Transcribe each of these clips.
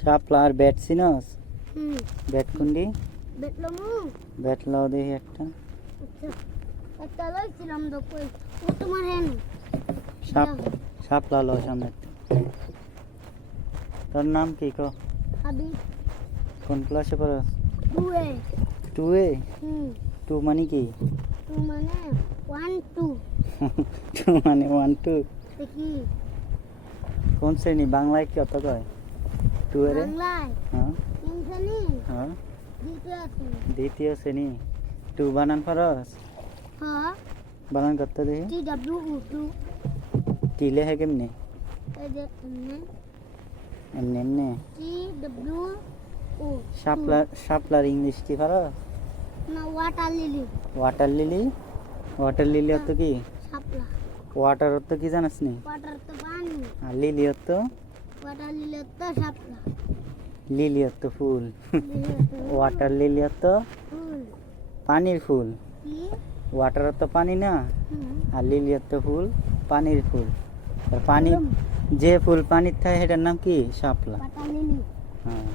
শাপলা আর ব্যাট ব্যাট ব্যাট লাও দেখি একটা। আচ্ছা। একটা লইছিলাম তো কই? ও তোমার হ্যাঁ। সাপ শাপলা লো সামনে তোর নাম কি ক? কোন ক্লাসে পড়াস? দুয়ে। টু এ? টু মানে কি? টু মানে ওয়ান টু টু মানে ওয়ান টু কোন শ্রেণি? বাংলায় কত কয়? টু এর হ্যাঁ। হ্যাঁ। দ্বিতীয় শ্রেণি। টু বানান ফরস হ্যাঁ। বানান করতে দেখি টি ডাব্লিউ ও টু টি লেখে কেমনি? এমনি। এমনি এমনি। টি ডাব্লিউ ও শাপলার শাপলার ইংলিশ কি ফরস না water lily water lily water lily অর্থ কি? শাপলা। ওয়াটার অর্থ কি জানাস নি? ওয়াটার তো পানি। আর লিলি অর্থ? ওয়াটার লিলি তো শাপলা। লিলি অর্থ ফুল। ওয়াটার লিলি অর্থ? ফুল। পানির ফুল। ওয়াটার অর্থ পানি না? আর লিলি অর্থ ফুল পানির ফুল। আর পানি যে ফুল পানির থাকে সেটার নাম কি? শাপলা। হ্যাঁ।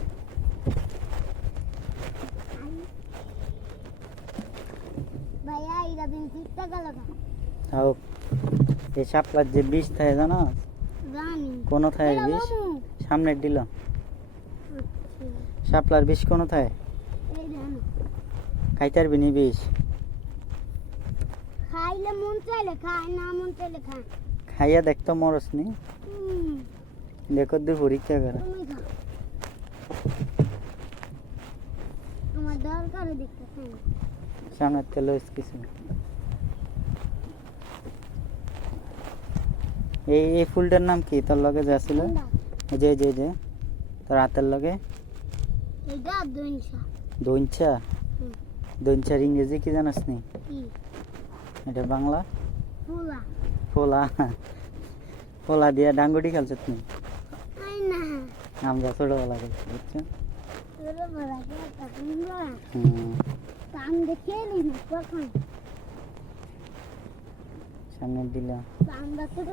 তাও এই যে বিষ থাকে জানো? কোনো থাকে বিষ। সামনের দিল। আচ্ছা, শাপলার বিষ কোনো থাকে? এই জানো খাইতে বিষ? খাইলে মন চাইলে না মন চাইলে খায়। খাইয়া দেখতো মরস নি। দেখো দূর পরীক্ষা করে। তোমার দরকারে দেখতে খাই সামনের তেল কিছু। এই এই ফুলটার নাম কি? তোর লগে যে এই যে যে যে। তোর হাতের লগে? দইঞ্চা দইঞ্চার ইংরেজি কি জানাস নি? এটা বাংলা? ফোলা। ফোলা? দিয়া ডাঙ্গুটি খেলছ তুমি আমরা ছোটবেলা খেলছি বুঝছ? তাকুঙ্গা হুম, কাম দেখে নি না কখন সামনে আমরা ছোট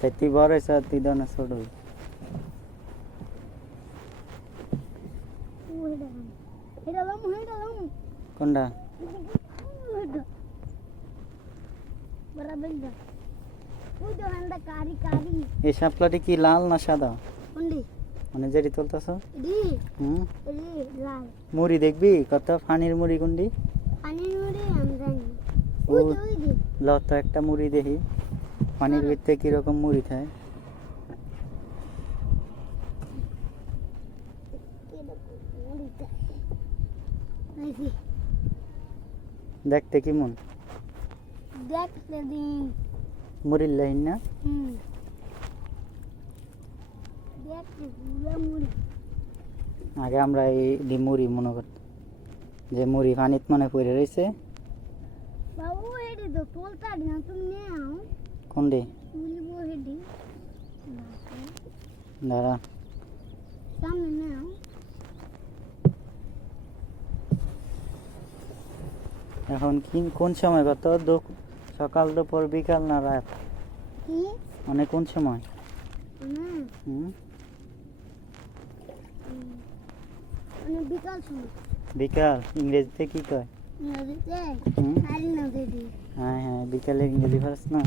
তাই তুই বড় হয়েছ তুই দনে ছোট হই। কোনটা? এই শাপলাটি কি লাল না সাদা? মানে যেটি তুলতেছ? হুম। মুড়ি দেখবি? কত? ফানির মুড়ি কোনটি? জানি ও ওই যে ওই যে ল তো একটা মুড়ি দেখি। পানির ভিতরে কীরকম মুড়ি থাকে দেখি দেখতে কেমন? দেখতে দিন। মুড়ির লাইন না? আগে আমরা এই মুড়ি মনে করতাম যে মুড়ি পানিত মনে পড়ে রয়েছে তো তোলতা না তুমি নাও। কোন রে তুলবো হেডি। দাঁড়া। সামনে নাও। এখন কি কোন সময় কত সকাল দুপুর বিকাল না রাত? মানে কোন মানে বিকাল সময়। বিকাল ইংরেজিতে কি কয়? হ্যাঁ হ্যাঁ বিকালে ইংরেজি ফার্স না?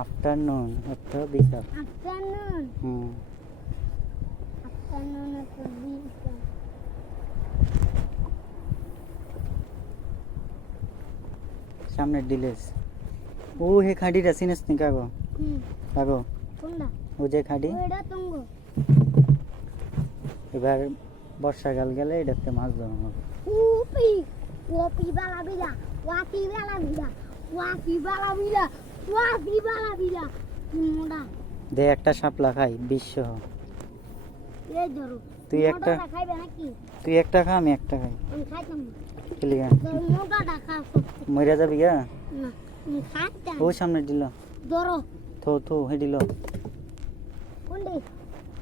আফটারনুন অর্থ বিকাল। আফটারনুন হুম। আফটারনুন তো বিকাল। সামনের ডিলেস। ও হে খাডিটা চিনিস নি কাগো? হুম। কাগো? ও যে খাডি এবার বর্ষাকাল গেলে এটাতে মাছ ধরানো হবে উপি ওপি বালা বিলা ওয়াপি বালা বিলা ওয়াপি বালা বিলা ওয়াপি বালা বিলা মোড়া। দে একটা শাপলা খাই বিশ্ব। এই ধরো তুই একটা মোটাটা খাইবে নাকি? তুই একটা খা আমি একটা খাই। আমি খাইতাম। খেলি গা। মোটাটা খা সত্যি মরিয়া যাবি গা? না খাইতাম। ও সামনে দিল। ধরো। থো থো হে দিল।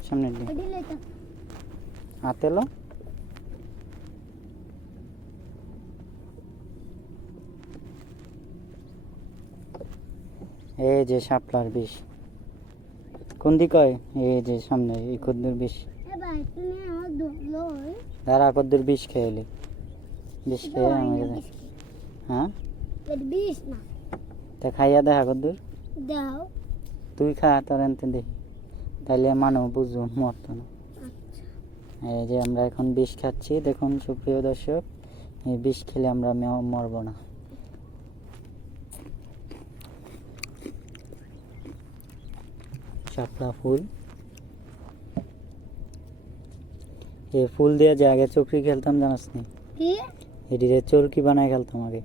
সামনে দিল। তো। ఆ এই যে শাপলার বিষ। কোন দিক এই যে সামনে এই কদ্দুর বিষ। দাঁড়া কদ্দুর বিষ খেয়ে বিষ খেয়ে আমাকে হ্যাঁ? তা খাইয়া দেখা কদ্দুর। তুই খা তোর দেখি তাহলে মানুষ বুঝব মরতো না। এই যে আমরা এখন বিষ খাচ্ছি। দেখুন সুপ্রিয় দর্শক এই বিষ খেলে আমরা মরবো না। শাপলা ফুল। এই ফুল দিয়ে যে আগে চকরি খেলতাম জানাস নি? কি? এটিরে চরকি বানায় খেলতাম আগে।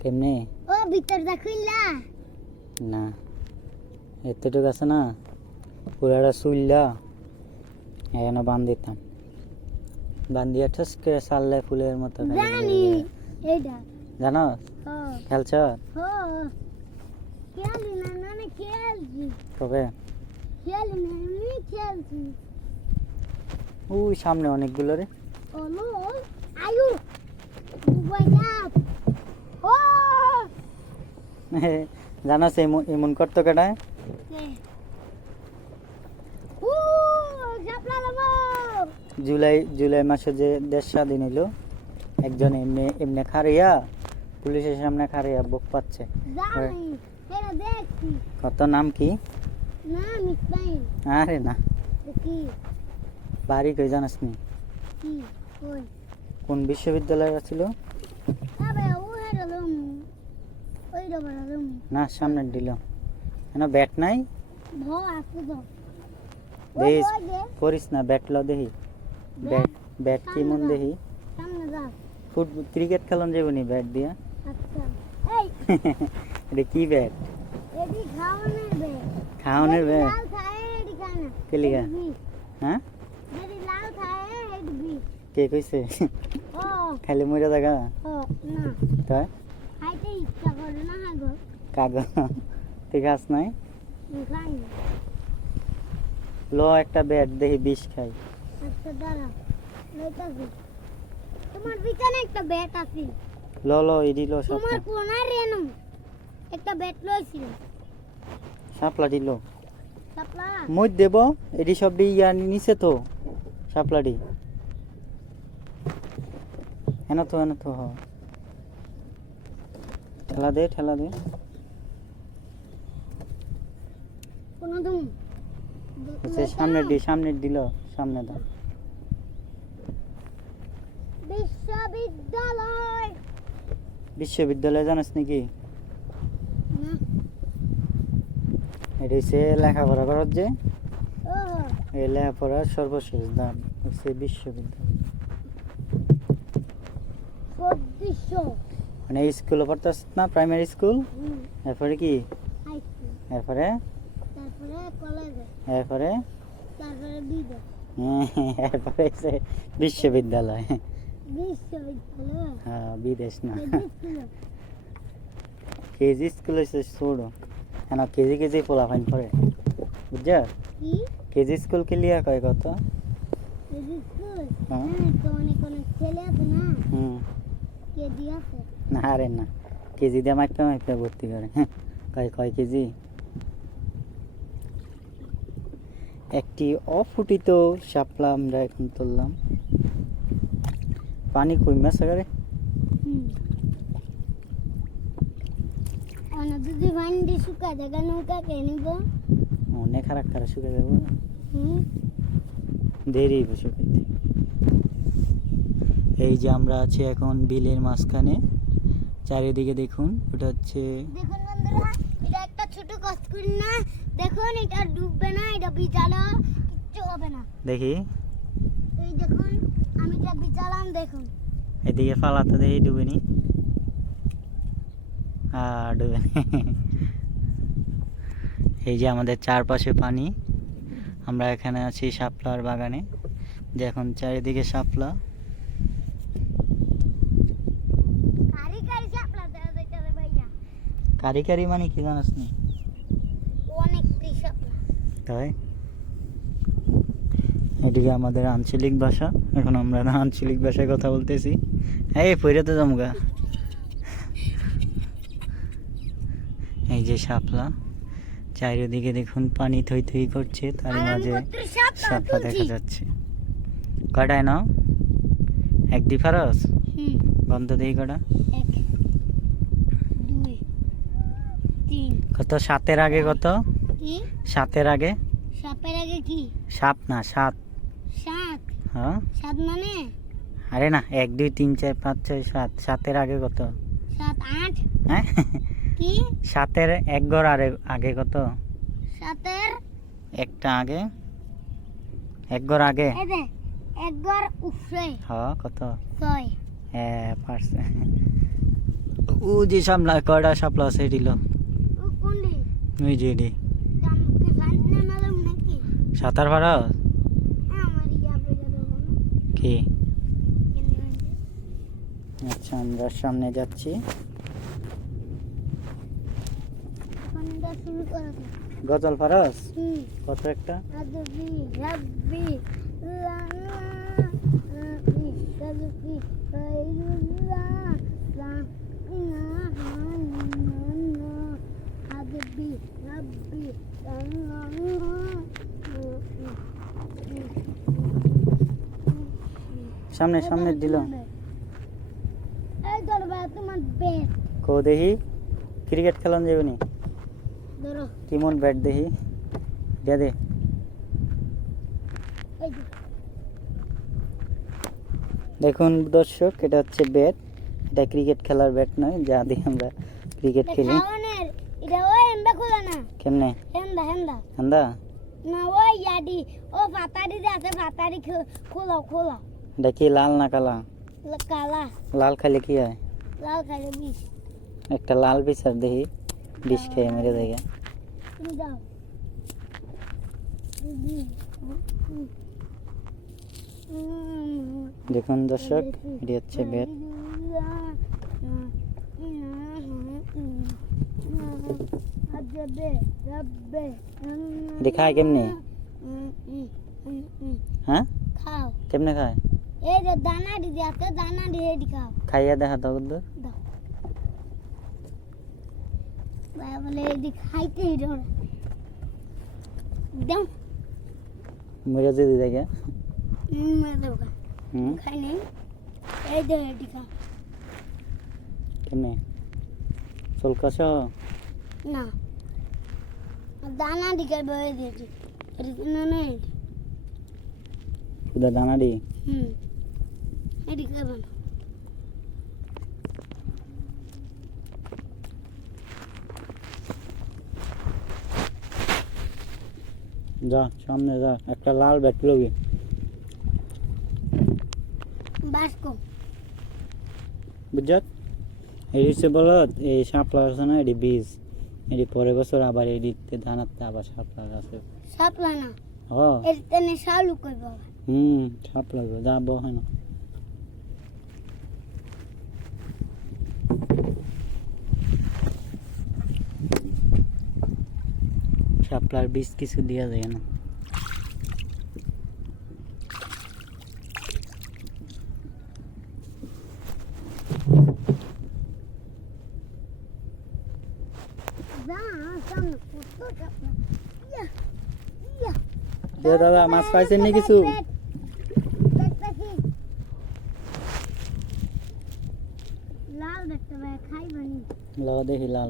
কেমনে? ও ভিতর দেখুইলা না। এতটুকু আছে না? পুরাটা শুইলা এখানে বান দিতাম বান্ধিয়া ঠস করে সারলে ফুলের মতো জানি খেলছ? কবে? ওই সামনে অনেকগুলো রে। আয়ু। জানাস এমন করতো কেটায় কে ও জাপলা লামো জুলাই জুলাই মাসে যে দেশ স্বাধীন হইল একজন এমনি এমনি খারিয়া পুলিশের সামনে খারিয়া বুক পাচ্ছে। জানি কত নাম কি? আরে না। বাড়ি কই জানাস নি? কোন বিশ্ববিদ্যালয় ছিল না সামনে দিল। না ব্যাট নাই? করিস না ব্যাট ল দেখি। ব্যাট ব্যাট কি মন দেখি? ফুটবল ক্রিকেট খেলন যাব নি ব্যাট দিয়া? আচ্ছা। এই! এটা কি ব্যাট? এডি খাওয়ানোর ব্যাট। লাল খায় এডি খায় না কে লিগা? হ্যাঁ? এডি লাল খায় এডি বিষ। কে কইছে? ও। খালি মরে না। তাই? কাগজ ঠিক আছে নাই? ল একটা ব্যাট দেখি বিষ খাই। আচ্ছা দাঁড়া লইতাছি। তোমার বিছানে একটা ব্যাট আছে। ল ল ইডি ল তোমার সাপলা কোনায় রেনম একটা ব্যাট লইছিল। সাপলা দিল। সাপলা? মই দেব এডি সব দি ইয়া নিছে তো সাপলাডি। হেন তো হেন তো হ। ঠেলা দে ঠেলা দে। কোন তুমি সে সামনে দি সামনে দিল সামনে দাও। বিশ্ববিদ্যালয়। বিশ্ববিদ্যালয় জানাস নাকি? এটা হচ্ছে লেখাপড়া করার যে? এই লেখাপড়ার সর্বশেষ দাম হচ্ছে বিশ্ববিদ্যালয়। মানে স্কুলে পড়তেছ না প্রাইমারি স্কুল এরপরে কি? এরপরে এরপরে? এরপরে? হচ্ছে বিশ্ববিদ্যালয়। বিশ্ববিদ্যালয়? হ্যাঁ বিদেশ না। KG school? হচ্ছে ছোড়ো কেন কেজি কেজি পোলাফাইন করে বুঝছ? কেজি স্কুল ক্লিয়ার কয় কত? হ্যাঁ। হ্যাঁ না? দিয়েছে না। কেজি দিয়ে মাইপে মাইপে ভর্তি করে। হ্যাঁ কয় কয় কেজি? একটি অফুটিত শাপলা আমরা এখন তুললাম। পানি কই মাছ অনেক যদি ভান্ডি শুকা জায়গা নৌকা কে নিব? অনেক খারাপ খারাপ শুকে যাব। দেরি শুকাইতে। এই যে আমরা আছি এখন বিলের মাঝখানে। চারিদিকে দেখুন ওটা হচ্ছে দেখুন বন্ধুরা এটা একটা ছোট করি না দেখুন এটা ডুববে না এটা বিজালো কিচ্ছু হবে না। দেখি। এই দেখুন আমি এটা বিজালাম দেখুন। এদিকে ফালাতে দেখি ডুবেনি। আর ডুবে এই যে আমাদের চারপাশে পানি। আমরা এখানে আছি শাপলার বাগানে। যে এখন চারিদিকে শাপলা। কারি কারি মানে কি জানাস নি? তাই? এদিকে আমাদের আঞ্চলিক ভাষা এখন আমরা আঞ্চলিক ভাষায় কথা বলতেছি। এই পইরা তো জমগা এই যে শাপলা চারিদিকে দেখুন পানি থই থই করছে তার মাঝে শাপলা দেখা যাচ্ছে। কটায় নাও? এক ডিফারস গন্ধ দেই কটা? কত? সাতের আগে কত? কি? সাতের আগে? সাপের আগে কি? সাপ না সাত। সাত? হ্যাঁ। সাত মানে? আরে না এক দুই তিন চার পাঁচ ছয় সাত। সাতের আগে কত? সাত আট? হ্যাঁ? কি? সাতের এক ঘর আরে আগে কত? সাতের? একটা আগে? এক ঘর আগে? যে একবার উফরে হ কত? ছয়। হ্যাঁ পারছে। ও যে সামলা কয়টা সাপলা আছে দিল ওই যে এডি কামকে ফাইন না মালুম নাকি সাঁতার পারা গেল কি? আচ্ছা আমরা সামনে যাচ্ছি। গজল ফারাস? কত একটা? রাজবি রাব্বি সামনে সামনে দিল। কো দেখি ক্রিকেট খেলান যাবে নি? ধরো। কেমন ব্যাট দেখি? দে। দে দেখুন দর্শক এটা হচ্ছে ব্যাট এটা ক্রিকেট খেলার ব্যাট নয় যা দিয়ে আমরা ক্রিকেট খেলি। এটা ওই এমবা খোলা না? কেমনে? হেন্দা হেন্দা। আন্দা না ওই ইয়াডি। ও পাতারি আছে পাতারি খোলা খোলা এটা কি লাল না কালা কালা লাল খাইলে কি হয় লাল খাইলে বিষ একটা লাল বিচার দেখি বিষ খেয়ে মেরে দেয় তুমি দাও হুম, হুম, হুম। দেখুন দর্শক এটি হচ্ছে ব্যাট এটি খায় কেমনে হ্যাঁ খাও কেমনে খায় এই যে দানা দিয়ে আছে দানা দিয়ে খাও। খাইয়া দেখা তো দাও। ভাই বলে এটি খাইতে ডর দাও। মরে যদি দেখে। হুম দাও খা হুম। খাই নেই এই দে এটি খা কেমনে? চলকাছ? না। দানা দিকে বয়ে দিয়েছি? না না দানা দি হুম। যা সামনে যা একটা লাল ব্যাট লবি বাসকো বুঝছত? এটি হচ্ছে বলত এই শাপলা আছে না এটি বীজ। এটি পরের বছর আবার এডিতে ধানাতে আবার শাপলা আছে সাপলা না? ও। এটি তেনে শালু হুম শাপলা যাব হয় না শাপলার বীজ কিছু দেওয়া যায় না। দাদা মাছ পাইছেন নি কিছু। লাল দেখতে খাইবানি ল দেখি লাল।